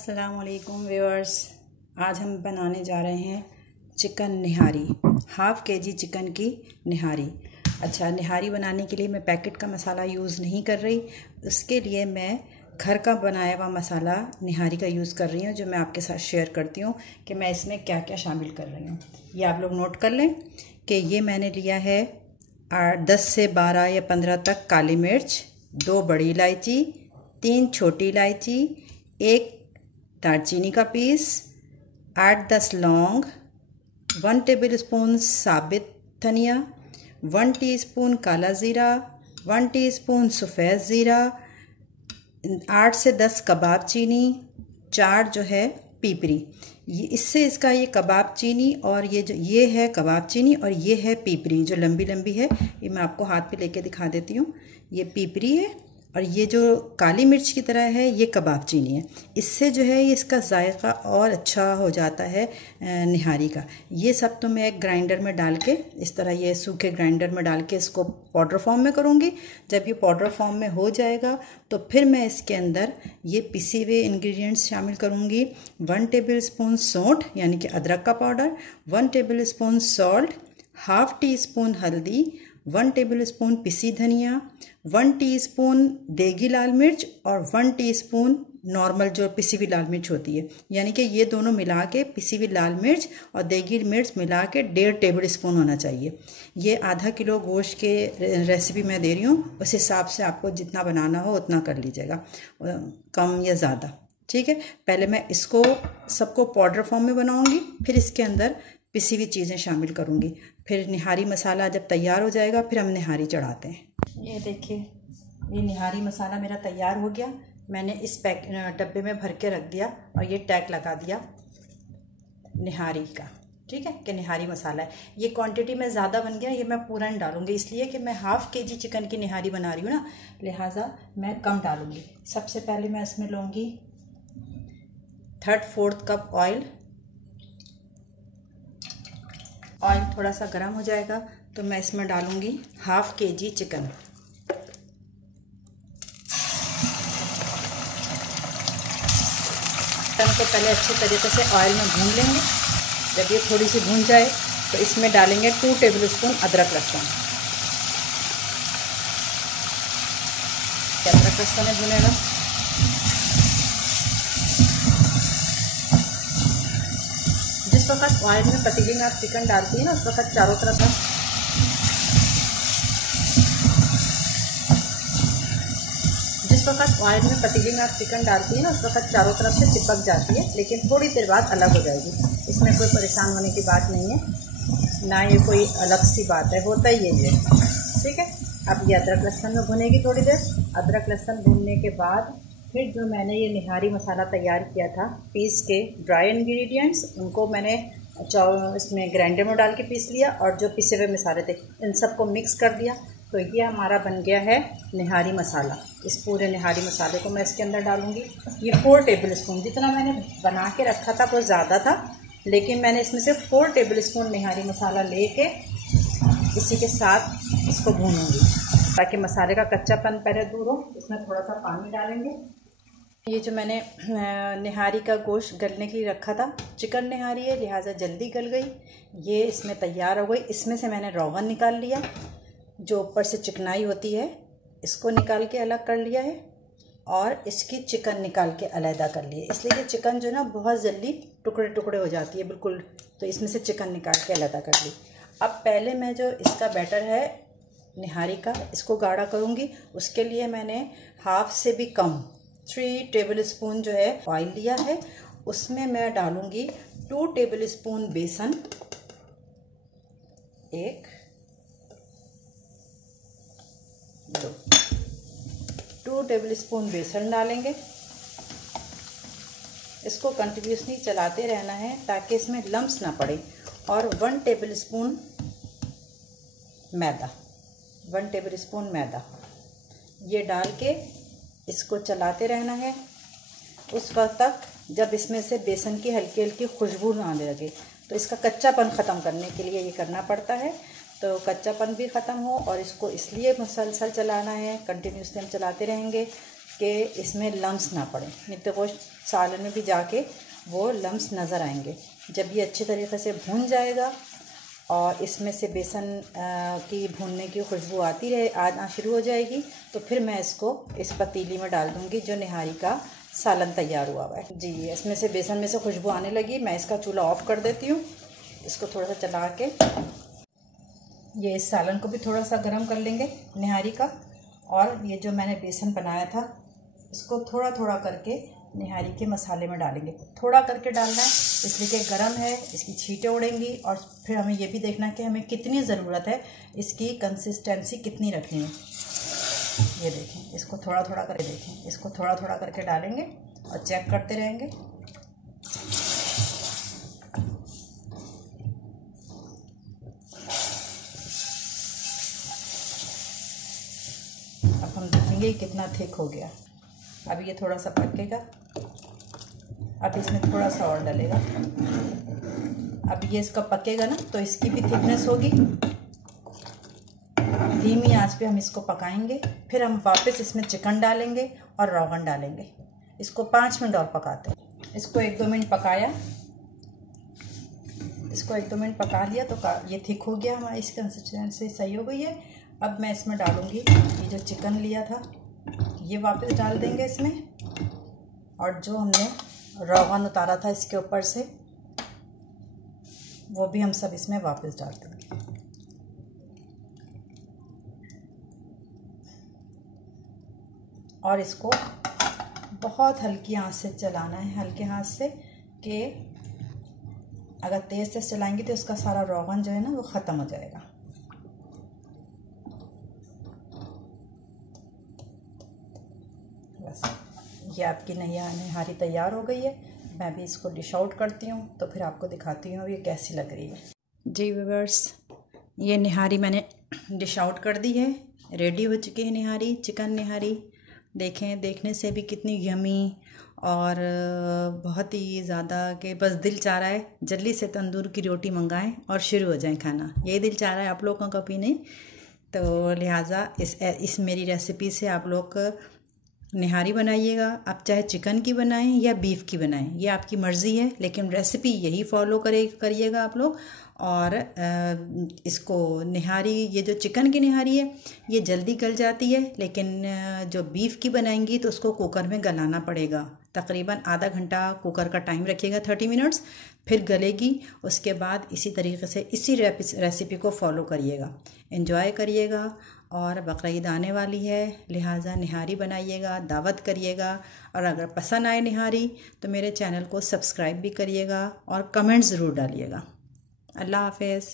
अस्सलामुअलैकुम व्यूअर्स, आज हम बनाने जा रहे हैं चिकन निहारी। हाफ़ केजी चिकन की निहारी। अच्छा, निहारी बनाने के लिए मैं पैकेट का मसाला यूज़ नहीं कर रही। उसके लिए मैं घर का बनाया हुआ मसाला निहारी का यूज़ कर रही हूँ, जो मैं आपके साथ शेयर करती हूँ कि मैं इसमें क्या क्या शामिल कर रही हूँ। ये आप लोग नोट कर लें कि ये मैंने लिया है 10 से 12 या 15 तक काली मिर्च, 2 बड़ी इलायची, 3 छोटी इलायची, 1 दालचीनी का पीस, 8-10 लौंग, 1 टेबलस्पून साबित धनिया, 1 टीस्पून काला ज़ीरा, 1 टीस्पून सफ़ेद ज़ीरा, 8 से 10 कबाब चीनी, 4 जो है पीपरी। इससे इसका ये कबाब चीनी और ये है कबाब चीनी और ये है पीपरी जो लंबी लंबी है। ये मैं आपको हाथ पे लेके दिखा देती हूँ। ये पीपरी है और ये जो काली मिर्च की तरह है ये कबाब चीनी है। इससे जो है ये इसका जायका और अच्छा हो जाता है निहारी का। ये सब तो मैं एक ग्राइंडर में डाल के इस तरह ये सूखे ग्राइंडर में डाल के इसको पाउडर फॉर्म में करूँगी। जब ये पाउडर फॉर्म में हो जाएगा तो फिर मैं इसके अंदर ये पिसे हुए इंग्रेडिएंट्स शामिल करूँगी। 1 टेबलस्पून सौंठ यानी कि अदरक का powder, 1 tablespoon salt, half tea spoon हल्दी, 1 टेबलस्पून पिसी धनिया, 1 टीस्पून देगी लाल मिर्च और 1 टीस्पून नॉर्मल जो पिसी हुई लाल मिर्च होती है। यानी कि ये दोनों मिला के पिसी हुई लाल मिर्च और देगी मिर्च मिला के 1.5 टेबलस्पून होना चाहिए। ये आधा किलो गोश्त के रेसिपी मैं दे रही हूँ, उस हिसाब से आपको जितना बनाना हो उतना कर लीजिएगा, कम या ज़्यादा। ठीक है, पहले मैं इसको सबको पाउडर फॉर्म में बनाऊँगी, फिर इसके अंदर पिसी हुई चीज़ें शामिल करूँगी। फिर निहारी मसाला जब तैयार हो जाएगा फिर हम निहारी चढ़ाते हैं। ये देखिए, ये निहारी मसाला मेरा तैयार हो गया। मैंने इस डब्बे में भर के रख दिया और ये टैग लगा दिया निहारी का। ठीक है कि निहारी मसाला है। ये क्वांटिटी में ज़्यादा बन गया, ये मैं पूरा नहीं डालूँगी इसलिए कि मैं हाफ़ केजी चिकन की निहारी बना रही हूँ ना, लिहाजा मैं कम डालूँगी। सबसे पहले मैं इसमें लूँगी 3/4 कप ऑयल। ऑयल थोड़ा सा गर्म हो जाएगा तो मैं इसमें डालूँगी हाफ़ केजी चिकन। चिकन को पहले अच्छे तरीके से ऑयल में भून लेंगे। जब ये थोड़ी सी भून जाए तो इसमें डालेंगे 2 टेबलस्पून अदरक लहसुन। अदरक लहसुन भुनेगा। जिस वक्त ऑयल में पतीली में आप चिकन डालती है ना, उस वक्त चारों तरफ से चिपक जाती है, लेकिन थोड़ी देर बाद अलग हो जाएगी। इसमें कोई परेशान होने की बात नहीं है, ना ये कोई अलग सी बात है, होता ही है। ठीक है, अब ये अदरक लहसुन में भुनेगी थोड़ी देर। अदरक लहसुन भुनने के बाद फिर जो मैंने ये निहारी मसाला तैयार किया था पीस के, ड्राई इंग्रेडिएंट्स, उनको मैंने इसमें ग्राइंडर में डाल के पीस लिया और जो पिसे हुए मसाले थे इन सबको मिक्स कर दिया। तो ये हमारा बन गया है निहारी मसाला। इस पूरे निहारी मसाले को मैं इसके अंदर डालूँगी। ये 4 टेबलस्पून, जितना मैंने बना के रखा था वो ज़्यादा था, लेकिन मैंने इसमें से 4 टेबलस्पून निहारी मसाला लेके इसी के साथ इसको भूनूँगी ताकि मसाले का कच्चापन पहले दूर हो। इसमें थोड़ा सा पानी डालेंगे। ये जो मैंने निहारी का गोश्त गलने के लिए रखा था, चिकन निहारी है लिहाजा जल्दी गल गई। ये इसमें तैयार हो गई। इसमें से मैंने रोगन निकाल लिया, जो ऊपर से चिकनाई होती है इसको निकाल के अलग कर लिया है और इसकी चिकन निकाल के अलहदा कर लिए, इसलिए कि चिकन जो ना बहुत जल्दी टुकड़े टुकड़े हो जाती है बिल्कुल। तो इसमें से चिकन निकाल के अलहदा कर ली। अब पहले मैं जो इसका बैटर है निहारी का, इसको गाढ़ा करूँगी। उसके लिए मैंने हाफ से भी कम 3 टेबलस्पून जो है ऑयल लिया है। उसमें मैं डालूँगी 2 टेबलस्पून बेसन, 1 2 टेबलस्पून बेसन डालेंगे। इसको कंटिन्यूसली चलाते रहना है ताकि इसमें लम्स ना पड़े। और 1 टेबलस्पून मैदा, 1 टेबलस्पून मैदा ये डाल के इसको चलाते रहना है उस वक्त तक जब इसमें से बेसन की हल्की हल्की खुशबू ना आने लगे। तो इसका कच्चापन ख़त्म करने के लिए ये करना पड़ता है। तो कच्चापन भी ख़त्म हो और इसको इसलिए मुसलसल चलाना है, कंटिन्यूसली हम चलाते रहेंगे कि इसमें लम्स ना पड़े, नहीं तो वो सालन में भी जाके वो लम्स नज़र आएंगे। जब ये अच्छे तरीके से भून जाएगा और इसमें से बेसन की भूनने की खुशबू आना शुरू हो जाएगी, तो फिर मैं इसको इस पतीली में डाल दूँगी जो निहारी का सालन तैयार हुआ है। जी, इसमें से बेसन में से खुशबू आने लगी। मैं इसका चूल्हा ऑफ़ कर देती हूँ। इसको थोड़ा सा चला के ये इस सालन को भी थोड़ा सा गर्म कर लेंगे निहारी का, और ये जो मैंने बेसन बनाया था इसको थोड़ा थोड़ा करके निहारी के मसाले में डालेंगे। थोड़ा करके डालना है इसलिए कि गर्म है, इसकी छींटें उड़ेंगी। और फिर हमें ये भी देखना है कि हमें कितनी ज़रूरत है, इसकी कंसिस्टेंसी कितनी रखनी है। ये देखें, इसको थोड़ा थोड़ा करके इसको थोड़ा थोड़ा करके डालेंगे और चेक करते रहेंगे। अब हम देखेंगे कितना थिक हो गया। अब ये थोड़ा सा पकेगा। अब इसमें थोड़ा सा और डलेगा। अब ये इसका पकेगा ना, तो इसकी भी थिकनेस होगी। धीमी आंच पे हम इसको पकाएंगे। फिर हम वापस इसमें चिकन डालेंगे और रोगन डालेंगे। इसको 5 मिनट और पकाते हैं। इसको 1-2 मिनट पकाया। इसको 1-2 मिनट पका लिया तो ये थिक हो गया, हमारी इस कंसिस्टेंसी सही हो गई है। अब मैं इसमें डालूँगी ये जो चिकन लिया था, ये वापस डाल देंगे इसमें। और जो हमने रोगन उतारा था इसके ऊपर से, वो भी हम सब इसमें वापस डाल देंगे। और इसको बहुत हल्की आंच से चलाना है, हल्के हाथ से, कि अगर तेज़ से चलाएंगे तो इसका सारा रोगन जो है ना वो ख़त्म हो जाएगा। बस ये आपकी निहारी तैयार हो गई है। मैं भी इसको डिश आउट करती हूँ, तो फिर आपको दिखाती हूँ ये कैसी लग रही है। जी व्यूअर्स, ये निहारी मैंने डिश आउट कर दी है। रेडी हो चुकी है निहारी, चिकन निहारी। देखें, देखने से भी कितनी यमी और बहुत ही ज़्यादा कि बस दिल चाह रहा है जल्दी से तंदूर की रोटी मंगाएं और शुरू हो जाएं खाना। यही दिल चाह रहा है आप लोगों का भी, नहीं? तो लिहाजा इस मेरी रेसिपी से आप लोग निहारी बनाइएगा। आप चाहे चिकन की बनाएं या बीफ की बनाएं, ये आपकी मर्ज़ी है, लेकिन रेसिपी यही फॉलो करिएगा आप लोग। और इसको निहारी, ये जो चिकन की निहारी है ये जल्दी गल जाती है, लेकिन जो बीफ की बनाएंगी तो उसको कुकर में गलाना पड़ेगा। तकरीबन आधा घंटा कुकर का टाइम रखिएगा, 30 मिनट्स, फिर गलेगी। उसके बाद इसी तरीके से इसी रेसिपी को फॉलो करिएगा, एंजॉय करिएगा। और बकरीद आने वाली है, लिहाजा निहारी बनाइएगा, दावत करिएगा। और अगर पसंद आए निहारी तो मेरे चैनल को सब्सक्राइब भी करिएगा और कमेंट ज़रूर डालिएगा। अल्लाह हाफ़िज़।